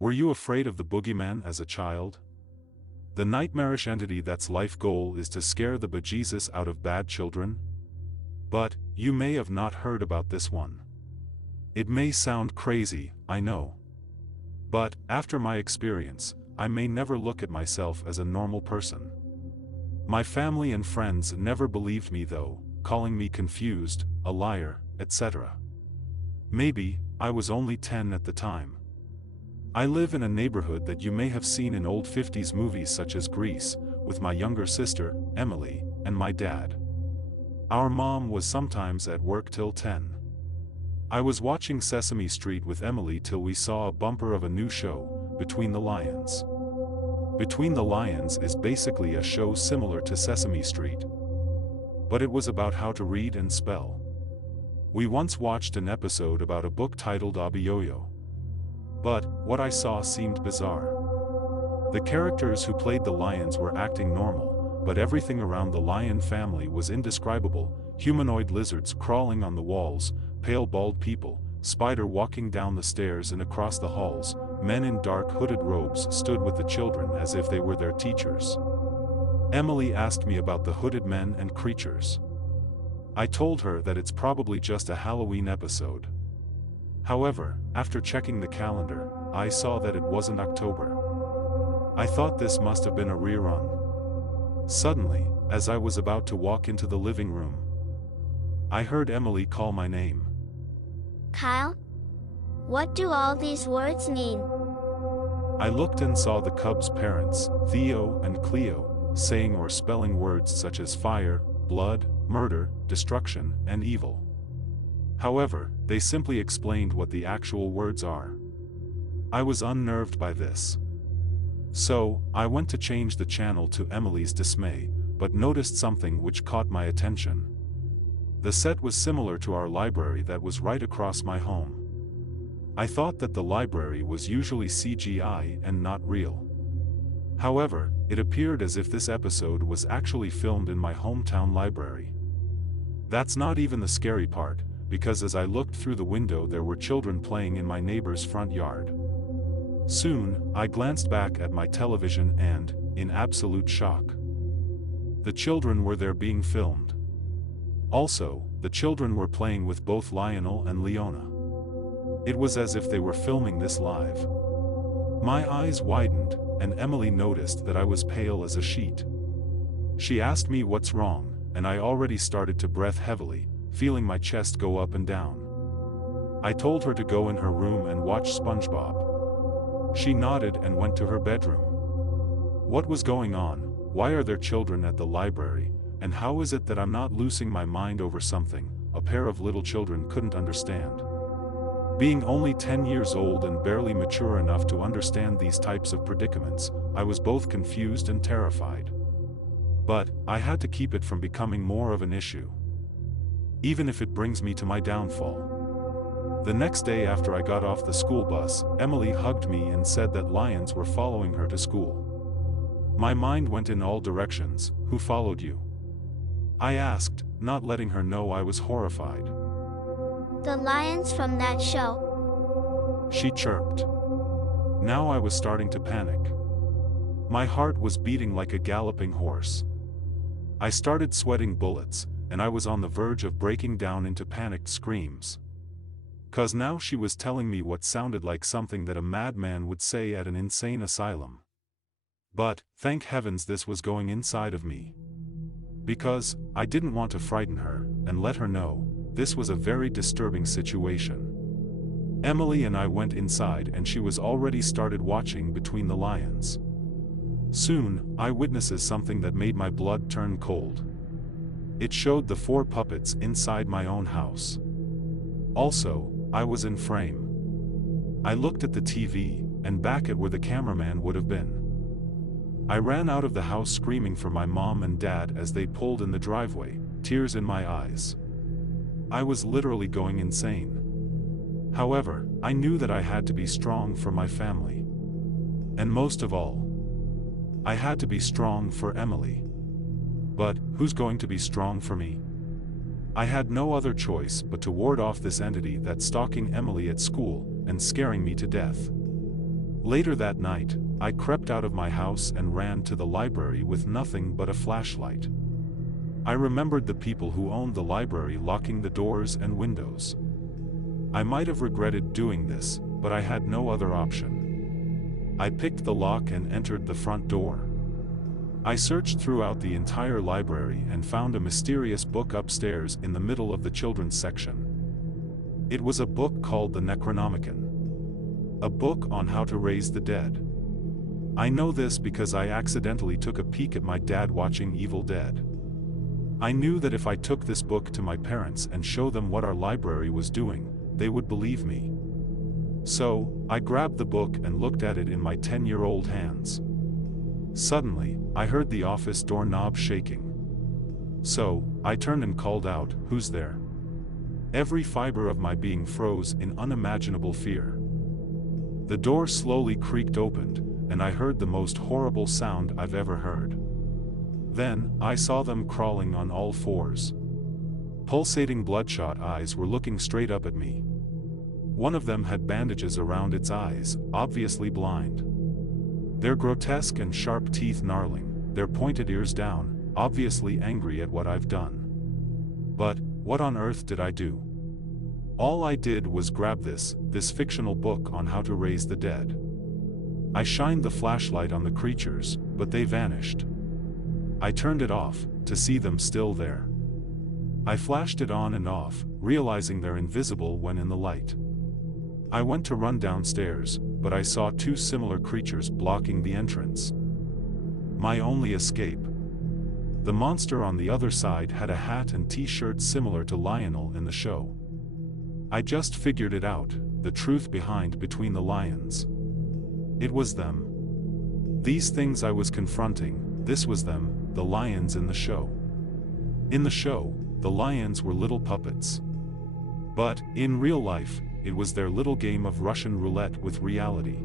Were you afraid of the boogeyman as a child? The nightmarish entity that's life goal is to scare the bejesus out of bad children? But, you may have not heard about this one. It may sound crazy, I know. But, after my experience, I may never look at myself as a normal person. My family and friends never believed me though, calling me confused, a liar, etc. Maybe, I was only 10 at the time. I live in a neighborhood that you may have seen in old 50s movies such as Grease, with my younger sister, Emily, and my dad. Our mom was sometimes at work till 10. I was watching Sesame Street with Emily till we saw a bumper of a new show, Between the Lions. Between the Lions is basically a show similar to Sesame Street. But it was about how to read and spell. We once watched an episode about a book titled Abiyoyo. But, what I saw seemed bizarre. The characters who played the lions were acting normal, but everything around the lion family was indescribable: humanoid lizards crawling on the walls, pale bald people, spider walking down the stairs and across the halls, men in dark hooded robes stood with the children as if they were their teachers. Emily asked me about the hooded men and creatures. I told her that it's probably just a Halloween episode. However, after checking the calendar, I saw that it wasn't October. I thought this must have been a rerun. Suddenly, as I was about to walk into the living room, I heard Emily call my name. Kyle? What do all these words mean? I looked and saw the cub's parents, Theo and Cleo, saying or spelling words such as fire, blood, murder, destruction, and evil. However, they simply explained what the actual words are. I was unnerved by this. So, I went to change the channel to Emily's dismay, but noticed something which caught my attention. The set was similar to our library that was right across my home. I thought that the library was usually CGI and not real. However, it appeared as if this episode was actually filmed in my hometown library. That's not even the scary part, because as I looked through the window there were children playing in my neighbor's front yard. Soon, I glanced back at my television and, in absolute shock, the children were there being filmed. Also, the children were playing with both Lionel and Leona. It was as if they were filming this live. My eyes widened, and Emily noticed that I was pale as a sheet. She asked me what's wrong, and I already started to breath heavily, feeling my chest go up and down. I told her to go in her room and watch SpongeBob. She nodded and went to her bedroom. What was going on? Why are there children at the library? And how is it that I'm not losing my mind over something a pair of little children couldn't understand? Being only 10 years old and barely mature enough to understand these types of predicaments, I was both confused and terrified. But, I had to keep it from becoming more of an issue, even if it brings me to my downfall. The next day after I got off the school bus, Emily hugged me and said that lions were following her to school. My mind went in all directions. Who followed you? I asked, not letting her know I was horrified. The lions from that show. She chirped. Now I was starting to panic. My heart was beating like a galloping horse. I started sweating bullets, and I was on the verge of breaking down into panicked screams. 'Cause now she was telling me what sounded like something that a madman would say at an insane asylum. But, thank heavens this was going inside of me. Because, I didn't want to frighten her, and let her know, this was a very disturbing situation. Emily and I went inside and she was already started watching Between the Lions. Soon, I witnessed something that made my blood turn cold. It showed the 4 puppets inside my own house. Also, I was in frame. I looked at the TV, and back at where the cameraman would have been. I ran out of the house screaming for my mom and dad as they pulled in the driveway, tears in my eyes. I was literally going insane. However, I knew that I had to be strong for my family. And most of all, I had to be strong for Emily. But, who's going to be strong for me? I had no other choice but to ward off this entity that's stalking Emily at school and scaring me to death. Later that night, I crept out of my house and ran to the library with nothing but a flashlight. I remembered the people who owned the library locking the doors and windows. I might have regretted doing this, but I had no other option. I picked the lock and entered the front door. I searched throughout the entire library and found a mysterious book upstairs in the middle of the children's section. It was a book called the Necronomicon. A book on how to raise the dead. I know this because I accidentally took a peek at my dad watching Evil Dead. I knew that if I took this book to my parents and showed them what our library was doing, they would believe me. So, I grabbed the book and looked at it in my 10-year-old hands. Suddenly, I heard the office doorknob shaking. So, I turned and called out, "Who's there?" Every fiber of my being froze in unimaginable fear. The door slowly creaked open, and I heard the most horrible sound I've ever heard. Then, I saw them crawling on all fours. Pulsating bloodshot eyes were looking straight up at me. One of them had bandages around its eyes, obviously blind. Their grotesque and sharp teeth gnarling, their pointed ears down, obviously angry at what I've done. But, what on earth did I do? All I did was grab this fictional book on how to raise the dead. I shined the flashlight on the creatures, but they vanished. I turned it off, to see them still there. I flashed it on and off, realizing they're invisible when in the light. I went to run downstairs, but I saw two similar creatures blocking the entrance. My only escape. The monster on the other side had a hat and t-shirt similar to Lionel in the show. I just figured it out, the truth behind Between the Lions. It was them. These things I was confronting, this was them, the lions in the show. In the show, the lions were little puppets. But, in real life, it was their little game of Russian roulette with reality.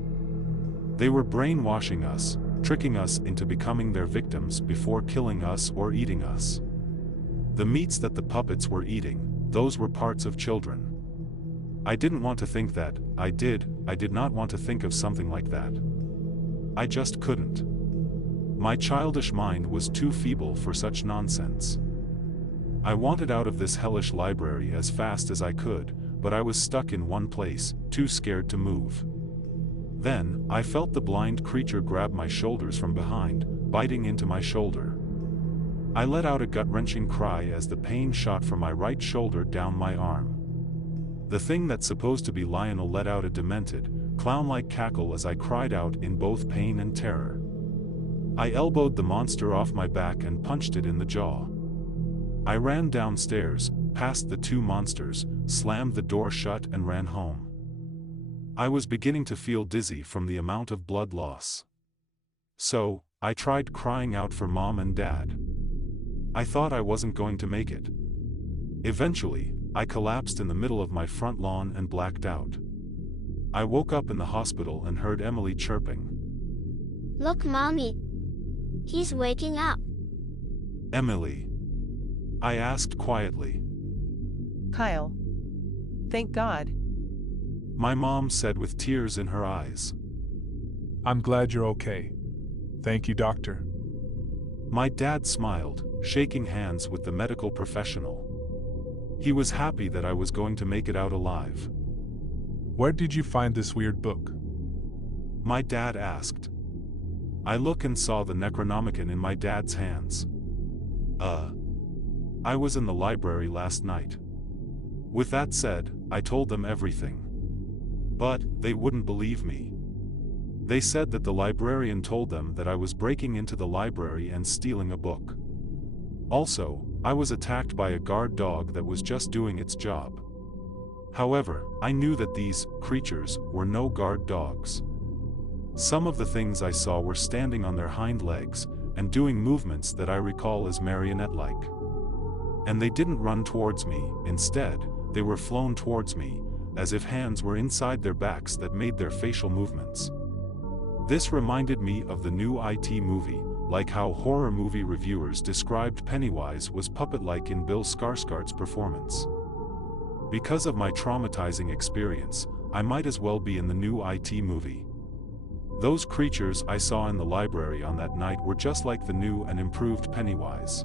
They were brainwashing us, tricking us into becoming their victims before killing us or eating us. The meats that the puppets were eating, those were parts of children. I didn't want to think that, I did not want to think of something like that. I just couldn't. My childish mind was too feeble for such nonsense. I wanted out of this hellish library as fast as I could, but I was stuck in one place, too scared to move. Then, I felt the blind creature grab my shoulders from behind, biting into my shoulder. I let out a gut-wrenching cry as the pain shot from my right shoulder down my arm. The thing that's supposed to be Lionel let out a demented, clown-like cackle as I cried out in both pain and terror. I elbowed the monster off my back and punched it in the jaw. I ran downstairs, past the two monsters, slammed the door shut and ran home. I was beginning to feel dizzy from the amount of blood loss. So, I tried crying out for Mom and Dad. I thought I wasn't going to make it. Eventually, I collapsed in the middle of my front lawn and blacked out. I woke up in the hospital and heard Emily chirping. "Look, Mommy. He's waking up." "Emily?" I asked quietly. "Kyle. Thank God." My mom said with tears in her eyes. "I'm glad you're okay. Thank you, doctor." My dad smiled, shaking hands with the medical professional. He was happy that I was going to make it out alive. "Where did you find this weird book?" My dad asked. I looked and saw the Necronomicon in my dad's hands. I was in the library last night. With that said, I told them everything. But, they wouldn't believe me. They said that the librarian told them that I was breaking into the library and stealing a book. Also, I was attacked by a guard dog that was just doing its job. However, I knew that these creatures were no guard dogs. Some of the things I saw were standing on their hind legs, and doing movements that I recall as marionette-like. And they didn't run towards me, instead, they were flown towards me, as if hands were inside their backs that made their facial movements. This reminded me of the new IT movie, like how horror movie reviewers described Pennywise was puppet-like in Bill Skarsgård's performance. Because of my traumatizing experience, I might as well be in the new IT movie. Those creatures I saw in the library on that night were just like the new and improved Pennywise.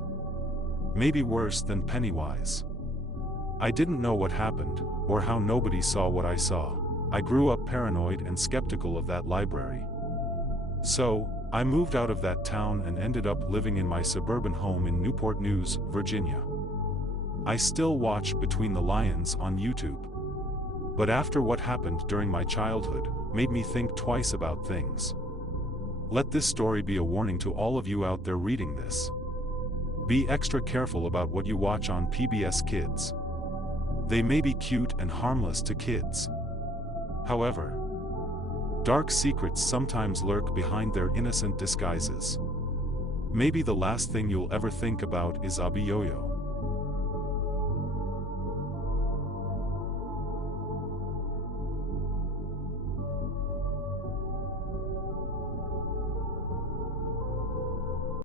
Maybe worse than Pennywise. I didn't know what happened, or how nobody saw what I saw. I grew up paranoid and skeptical of that library. So, I moved out of that town and ended up living in my suburban home in Newport News, Virginia. I still watch Between the Lions on YouTube. But after what happened during my childhood, made me think twice about things. Let this story be a warning to all of you out there reading this. Be extra careful about what you watch on PBS Kids. They may be cute and harmless to kids. However, dark secrets sometimes lurk behind their innocent disguises. Maybe the last thing you'll ever think about is Abiyoyo.